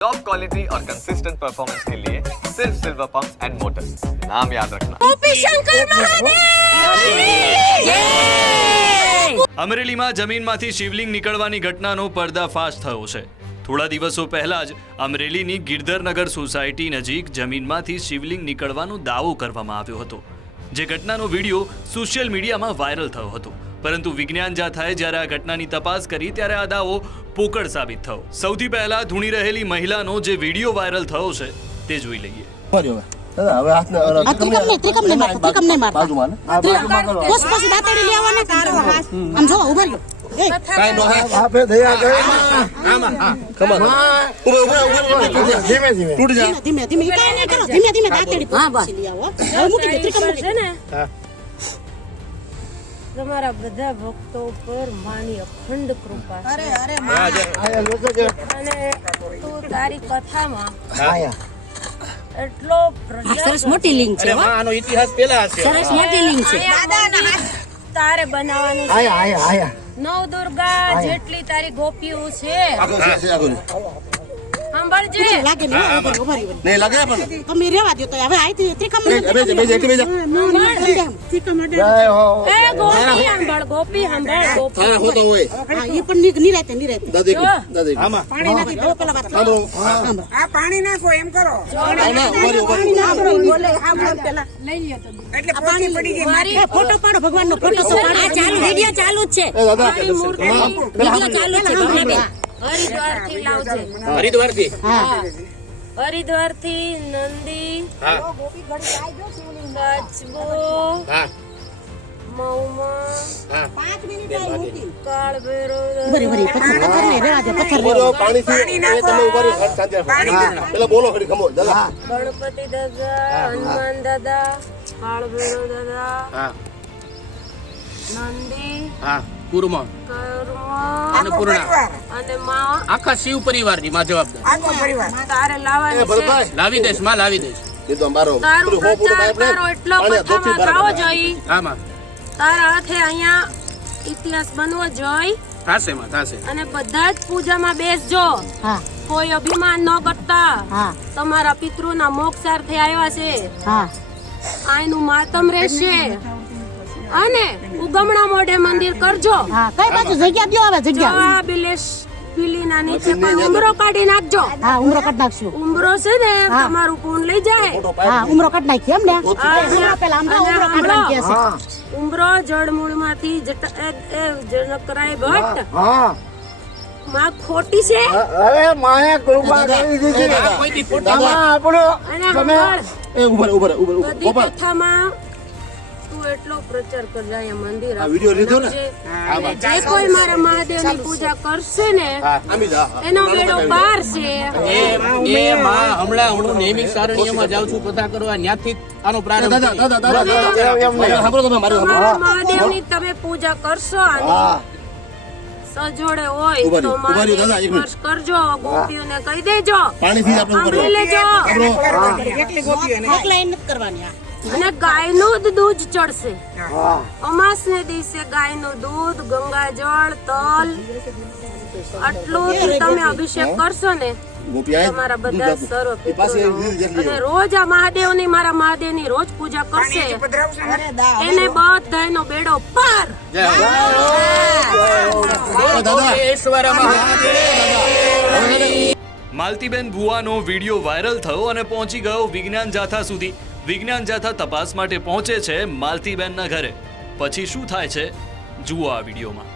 Top quality और consistent performance के लिए सिर्फ सिल्वर पंप्स एंड मोटर्स, नाम याद रखना। અમરેલીમાં જમીનમાંથી શિવલિંગ નીકળવાની ઘટનાનો પર્દાફાશ થયો છે। થોડા દિવસો પહેલા જ અમરેલીની ગિરધરનગર સોસાયટી નજીક જમીનમાંથી શિવલિંગ નીકળવાનો દાવો કરવામાં આવ્યો હતો, જે ઘટનાનો વિડીયો સોશિયલ મીડિયામાં વાયરલ થયો હતો। પરંતુ વિજ્ઞાન જાથાએ જ્યારે આ ઘટનાની તપાસ કરી ત્યારે આ દાવો પોકળ સાબિત થયો। સૌથી પહેલા ધૂણી રહેલી મહિલાનો જે વિડીયો વાયરલ થયો છે તે જોઈ લઈએ। તમારા બધા ભક્તો પર માની અખંડ કૃપા છે અને તું તારી કથામાં એટલો સરસ મોટી લિંક છે આનો ઇતિહાસ પેલા છે સરસ મોટી લિંક છે તારે બનાવવાનું છે નવ દુર્ગા જેટલી તારી ગોપીઓ છે સાંભળજે લાગે ને નહીં લાગે પણ તમે રેવા દો તો હવે આઈ ત્રિકમ એ ગોપી સાંભળ ગોપી હા હોતો હોય હા ઈ પણ નિરાતે દાદી આમાં પાણી નાખી દો પેલા વાત આ પાણી નાખો એમ કરો બોલે હા બોલ પેલા લઈ લ્યો તો એટલે પાણી પડી ગઈ મારી ફોટો પાડો ભગવાનનો ફોટો તો પાડો ચાલુ વિડિયો ચાલુ જ છે વિડિયો ચાલુ છે હરિદ્વાર થી લાવજે હરિદ્વાર થી હા હરિદ્વાર થી નંદી હા કાચબો હા મૌમા હા 5 મિનિટ આવી મૂકી કાળભૈરવ બરી પથ્થર ને રેવા દે પથ્થર પાણી તમે ઉભા રહો સાંજે પેલા બોલો ખરી ખમો દાદા ગણપતિ દાદા હનુમાન દાદા કાળભૈરવ દાદા હા નંદી હા કુરમા કર્મા અને પૂર્ણા અને માં આખા શિવ પરિવારની માં જવાબદાર આખો પરિવાર તારે લાવવાની છે લાવી દેશ માં લાવી દેશ એ તો અમારો તારું પ્રચાર તારો એટલો કથામાં થવો જોઈએ હા માં તારા હાથે અહીંયા ઇતિહાસ બનવો જોઈએ થાશે માં થાશે અને બધા જ પૂજામાં બેસજો હા કોઈ અભિમાન ન કરતા હા તમારા પિતૃના મોક્ષાર્થે આવ્યા છે હા આનું માતમ રહેશે અને ઉગમણા મોઢે મંદિર કરજો હા કઈ બાજુ જગ્યા દ્યો હવે જગ્યા આ બિલીના નીચે કોઈ ઉમરો કાઢી નાખજો હા ઉમરો કાઢ નાખશું ઉમરો છે ને તમારું પૂન લઈ જાય હા ઉમરો કાઢ નાખી એમ ને પેલા આમ ઉમરો કાઢવાનું કે છે ઉમરો જળમૂળમાંથી જનકરાય ભટ્ટ માં ખોટી છે અરે માએ કૃપા કરી દીધી કોઈ દી ફોટો આપણો અને સાંભળ, એ ઉભર બધી કથામાં તું એટલો પ્રચાર કરજે અહીંયા મંદિર આ વિડિયો લીધો ને અને જે કોઈ મારા મહાદેવની પૂજા કરશે ને આમી જા એનો બેડો પાર છે એ માં હમણાં હું નેમિક સારણિયામાં જાઉં છું કથા કરવા ત્યાંથી આનો પ્રારંભ દાદા સાંભળો તમે મારી તમારા મહાદેવની તમે પૂજા કરશો અને સજોડે હોય તો મારી સ્પર્શ કરજો ગોપીઓને કહી દેજો પાણીથી આપણે સાંભળી લેજો એટલી ગોપીઓને એકલા એમ નથી કરવાની અને ગાયનું દૂધ ચડશે અમાસ ને દિવસે ગાયનું દૂધ ગંગાજળ તલ આટલું તમે અભિષેક કરશો ને તમારા બધા સર્વ અને રોજ આ મહાદેવની મારા મહાદેવની રોજ પૂજા કરશે એને બધાનો બેડો પાર માલતીબેન ભુવાનો વિડીયો વાયરલ થયો અને પહોંચી ગયો વિજ્ઞાન જાથા સુધી। વિજ્ઞાન જાથા તપાસ માટે પહોંચે છે માલતીબેનના ઘરે। પછી શું થાય છે જુઓ આ વિડીયોમાં।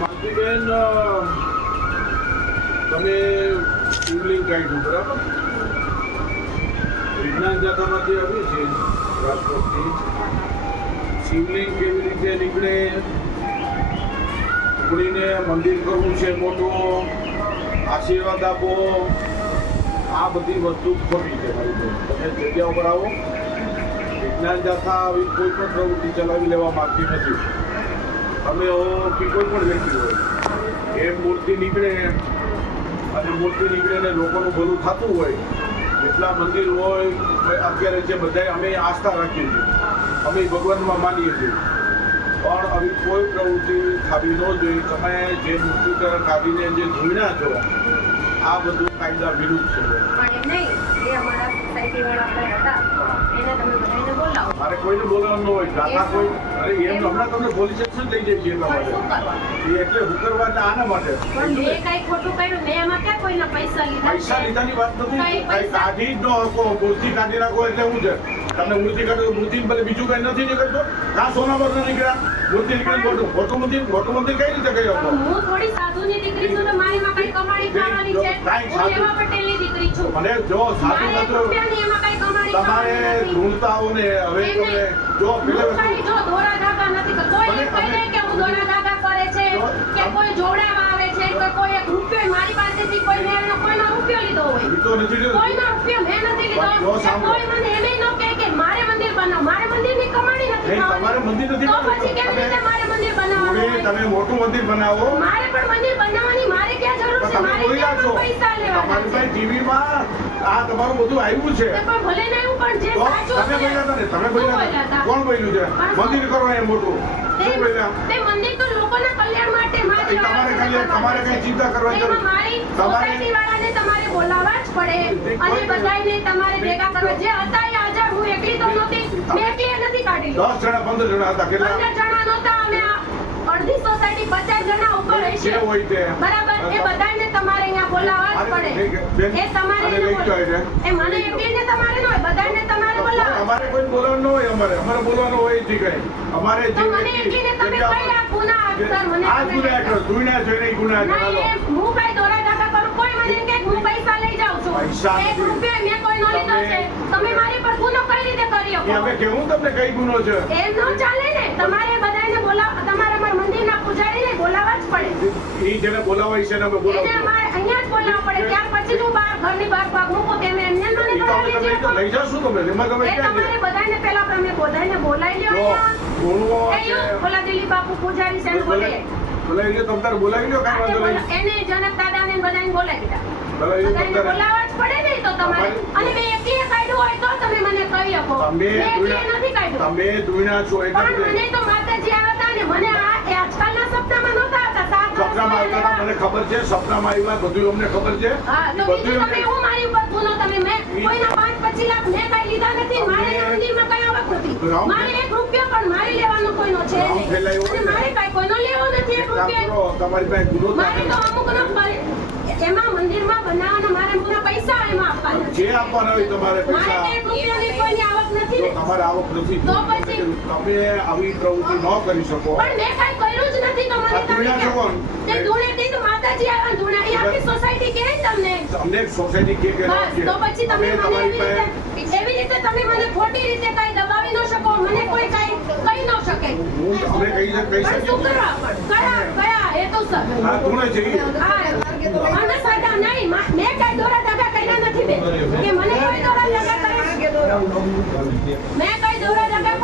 માલતીબેન તમે શિવલિંગ કાઢ્યું બરાબર વિજ્ઞાન જાથામાંથી આવી છે રાજકોટથી શિવલિંગ કેવી રીતે નીકળે ટુકડીને મંદિર કરવું છે મોટું આશીર્વાદ આપો આ બધી વસ્તુ ખોટી છે મારી તમે જગ્યા ઉપર આવો વિજ્ઞાન જાથા આવી કોઈ પણ પ્રવૃત્તિ ચલાવી લેવા માંગતી નથી અમે કે કોઈ પણ વ્યક્તિ હોય એ મૂર્તિ નીકળે અને મૂર્તિ નીકળીને લોકોનું ભલું થતું હોય, એટલા મંદિર હોય અત્યારે જે બધા અમે આસ્થા રાખીએ છીએ, અમે ભગવાનમાં માનીએ છીએ, પણ આવી કોઈ પ્રવૃત્તિ થવી ન જોઈએ. તમે જે મૂર્તિ તરફ કાઢીને જે ધૂણ્યા છો, આ બધું કાયદા વિરુદ્ધ છે. પણ એમ નહીં, એ અમારા સોસાયટી વાળા બધા હતા, એને તમે બધાને બોલાવો. મારે કોઈને બોલાવવાનું ન હોય, દાદા કોઈ અરે એમ હમણાં તમને પોલીસ સ્ટેશન લઈ જઈએ છીએ પણ શું કરવાનું? એટલે હુકરવા એટલે આના માટે. પણ મેં કઈ ખોટું કર્યું? મેં એમાં ક્યાં કોઈના પૈસા લીધા પૈસા છે? લીધાની વાત નથી, કઈ કઈ પૈસા? કાઢી જ ન હકો, મૂર્તિ કાઢી નાખો એટલે શું છે? તમને મૂર્તિ કાઢો તો મૂર્તિ ભલે બીજું કઈ નથી નીકળતો, કાં સોના પર નીકળ્યા મૂર્તિ નીકળી મોટું મંદિર કઈ રીતે કહી શકો? પણ હું થોડી સાધુની દીકરી છું તો મારીમાં કઈ કમાણી થવાની છે? હું એવા પટેલની દીકરી છું. મને જો સાધુ મારે નતો રૂપિયાની એમાં કઈ કમાણી તમારે થવાની નથી. ઢૂંઢતાઓને હવે એમ તમે નહીં. જો હું પેલા કઈ જો દોરા ધાગા નથી કરતો. કોઈ એમ કહી દે કે હું દોરા ધાગા કરે છે, કે કોઈ જોડાવા આવે છે, કે કોઈ એક રૂપિયો મારી પાસેથી કોઈનો રૂપિયો લીધો હોય, તો નથી લીધો. કોઈનો રૂપિયો મેં નથી લીધો. પણ જો કે સાંભળો. કોઈ મને એમ ન કહે કે મારે મંદિર બનાવો. મારે મંદિરની કમાણી નથી નહીં, થવાની. તમારે મંદિર નથી તો બનાવવું. પછી કેવી રીતે મારે મંદિર બનાવવાનું તમે હોય? તમે મોટું મંદિર બનાવો, મારે પણ મંદિર બનાવવાની મારે ક્યાં જરૂર છે? તમે મારે બોલ્યા ક્યાં છો પણ પૈસા લેવાના તમારી છે? પાસે ટીવીમાં આ તમારું બધું આવ્યું છે. તે પણ ભલે ને એવું પણ જે તો સાચું તમે હશે. બોલ્યા હતા ને, તમે શું બોલ્યા બોલ્યા હતા. હતા? કોણ બોલ્યું છે? પણ મંદિર કરો એ મોટું. શું બોલ્યા? તે મંદિર તો લોકોના કલ્યાણ માટે એ તમારે કઈ તમારે કઈ ચિંતા કરવાની જરૂર એમાં મારી તમારે સોસાયટી વાળાને તમારે બોલાવવા જ પડે અને બધાયને તમારે ભેગા કરવા. જે હતા એ હાજર, હું એકલી તો નહોતી, મેં એકલી નથી કાઢી. 10 જણા 15 જણા હતા. કેટલા 15 જણા નહોતા, અમે અડધી સોસાયટી 50 જણા ઉપર જે હશે. હોય તે બરાબર, એ બધાયને તમારે અહીંયા બોલાવવા જ આને પડે. બેન, એ તમારે આને ન લઈ હોય. જાઓ એટલે. એ મને એકલીને તમારે ન હોય, બધાયને તમારે બોલાવવા. અમારે કોઈ બોલવાનું ન હોય, અમારે બોલવાનું હોય જ નહીં કઈ. અમારે તો જે મને એકલીને તમે કયા ગુના સર મને આ ગુના કરો, ગુના છે નહીં ગુના છે. હાલો. નહીં, હું કઈ દોરા ધાગા કરું? કોઈ મને એમ કહે કે હું પૈસા લઈ જાઉં છું. પૈસા એક નથી. રૂપિયો મેં કોઈનો લીધો છે. તમે મારી પર ગુનો કઈ રીતે કરી એ શકો? અમે કેવું તમને કઈ ગુનો છે? એમ ન ચાલે ને. તમારે બધાને તમારે અમારા મંદિરના પૂજારીને બોલાવવા જ પડે. એ જેને બોલાવાય છે એને અમે એને બોલાવશું. અમારે અહીંયા જ બોલાવવા પડે. ત્યાર પછી જ હું ઘરની બહાર પગ મૂકું તેમે એમને મને એ તો અમે બોલાવી તમને લેજો. લઈ જાશું તમે એમાં તમે એ ક્યાં તમારે બધાને પહેલા તમે બધાને બોલાવી લ્યો જો અહીંયા. ગુણવો એ છે. યું, બોલા દિલીપ બાપુ પૂજારી છે એને બોલાવીએ. બોલાવી લો તમતાર બોલાવી લો કાંઈ વાંધો નહીં. એને જનક દાદાને બધાને બોલાવી દીધા. બોલાવી લો બધાને તમતારે. બોલાવવા જ પડે ને. તો તમારે અને મેં એકલીએ કાઢ્યું હોય તો તમે મને કહી શકો. તમે મેં એકલીએ નથી કાઢ્યું. તમે ધૂણા છો એટલે પણ મને તો માતાજી આવ્યા હતા ને મને આ એ આજકાલના સપનામાં નહોતા આવતા. સાત વર્ષ સપનામાં થયા આવતા મને ખબર છે, સપનામાં આવ્યા બધું અમને ખબર છે. હા, તો બધું બીજું અમને તમે હું મારી ઉપર ગુનો તમે મેં કોઈના 5-25 લાખ મેં કાંઈ લીધા નથી. મારે એ મંદિરમાં કઈ આવક નથી. રામ- મારે એક રૂપિયો પણ મારી લેવાનો કોઈનો છે રામ નહીં. ફેલાયો અને મારે કાંઈ કોઈનો લેવો નથી એક કામ રૂપિયો. કરો, તમારી પાસે ગુનો મારે તો અમુકનો એમાં મંદિરમાં બનાવવાના મારે પૂરા પૈસા એમાં આપવાના છે. જે આપવાના હોય તમારે મારે પૈસા તો એક રૂપિયાની કોઈની આવક નથી જો ને. તમારે આવક નથી તો પછી? તમે આવી પ્રવૃત્તિ ન કરી શકો. પણ મેં કાંઈ કર્યું જ નથી તો મને આ ધૂણા છો કોણ? તે ધૂળેટી તો માતાજી આવ્યા. ધૂળેટી આખી સોસાયટી કહે ને તમને. અમને એક સોસાયટી કે બસ, તો પછી તમે મને એવી રીતે તમે મને ખોટી રીતે કઈ દબાવી ન શકો. મને કોઈ કઈ કહી ન શકે. અમે કહી પણ શું શકીએ કરવા પણ? કયા હેતુસર? હા ધૂણે જઈએ હા, અને સાદા નહીં. મેં કઈ દોરા ધાગા કર્યા નથી બેન. કે મને કોઈ દોરા ધાગા કર્યા. મેં કઈ દોરા ધાગા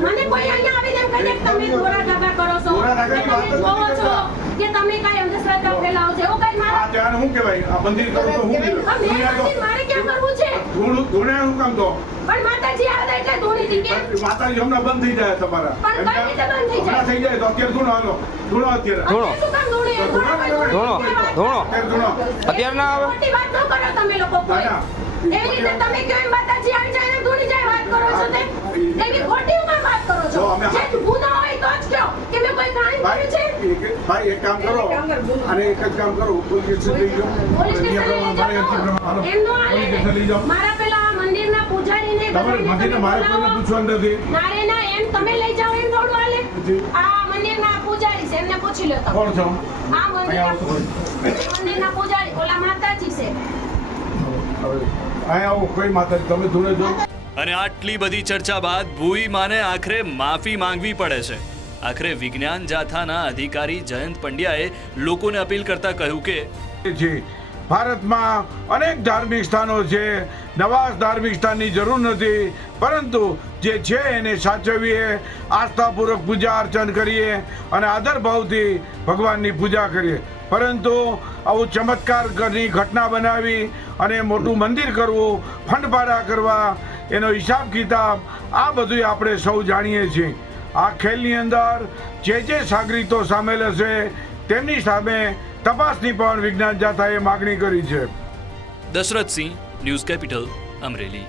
મને કોઈ અહીંયા આવીને એમ કહી દે કે તમે દોરા ધાગા કરો છો, દોરા કે ધાગાની તમે વાત જોવો છો, કે તમે કઈ અંધશ્રદ્ધા ફેલાવો છો, એવું કઈ મારા આ ત્યાં શું કહેવાય આ મંદિર કરું તો શું કીધું હા, મેં મંદિર મારે ક્યાં કરવું છે? ધૂણે શું કામ તો પણ માતાજી આવ્યા એટલે ધૂણી હતી કે માતાજી હમણાં બંધ થઈ જાય તમારા પણ કઈ રીતે બંધ થઈ જાય? હમણાં થઈ જાય તો અત્યારે ધૂણો હાલો ધૂણો અત્યારે અત્યારે શું કામ ધૂણી? અત્યારે ધૂણો અત્યારે ના આવે ખોટી વાત ન કરો તમે લોકો કોઈ. ના, એવી રીતે તમે કેમ માતાજી આવી જાય ને ધૂણી જાય વાત કરો છો તે? એવી ખોટી ઉંમર વાત કરો છો. જો અમે જે ગુનો હોય તો જ કહો કે મેં કોઈ કાંઈ કર્યું છે. ભાઈ એક કામ કરો અને એક જ કામ કરો પોલીસ સ્ટેશન લઈ જાઓ પોલીસ સ્ટેશન લઈ મારે જાઓ. અંતિમ પ્રમાણ હાલો. એમ નો હાલે પોલીસ સ્ટેશન લઈ ને. જાઓ મારા પેલા આ મંદિરના પૂજારીને તમારે બધાને મંદિરને તમે મારે કોઈને બોલાવો. પૂછવાનું નથી ના રે ના, એમ તમે લઈ જાઓ એમ થોડું હાલે. જી. આ મંદિરના પૂજારી છે, એમને પૂછી લો તમે. કોણ છો આ અહીંયા આવો તો મંદિરના પૂજારી ઓલા માતાજી છે. અહીંયા આવો કોઈ માતાજી તમે ધૂણે જો અને આટલી બધી ચર્ચા બાદ ભૂઈ માને આખરે માફી માંગવી પડે છે. આખરે વિજ્ઞાન જાથાના અધિકારી જયંત પંડ્યાએ લોકોને અપીલ કરતા કહ્યું કે છે ભારતમાં અનેક ધાર્મિક સ્થાનો છે. નવા ધાર્મિક સ્થાનની જરૂર નથી, પરંતુ જે છે એને સાચવીએ, આસ્થાપૂર્વક પૂજા અર્ચન કરીએ અને આદર ભાવથી ભગવાનની પૂજા કરીએ. પરંતુ આવું ચમત્કારની ઘટના બનાવી અને મોટું મંદિર કરવું, ફંડપાડા કરવા, એનો હિસાબ કિતાબ આ બધું આપણે સૌ જાણીએ છીએ. આ ખેલની અંદર જે સાગરીતો સામેલ હશે તેમની સામે તપાસની પણ વિજ્ઞાન જાથાએ માગણી કરી છે. Dashrathsinh, news capital, Amreli.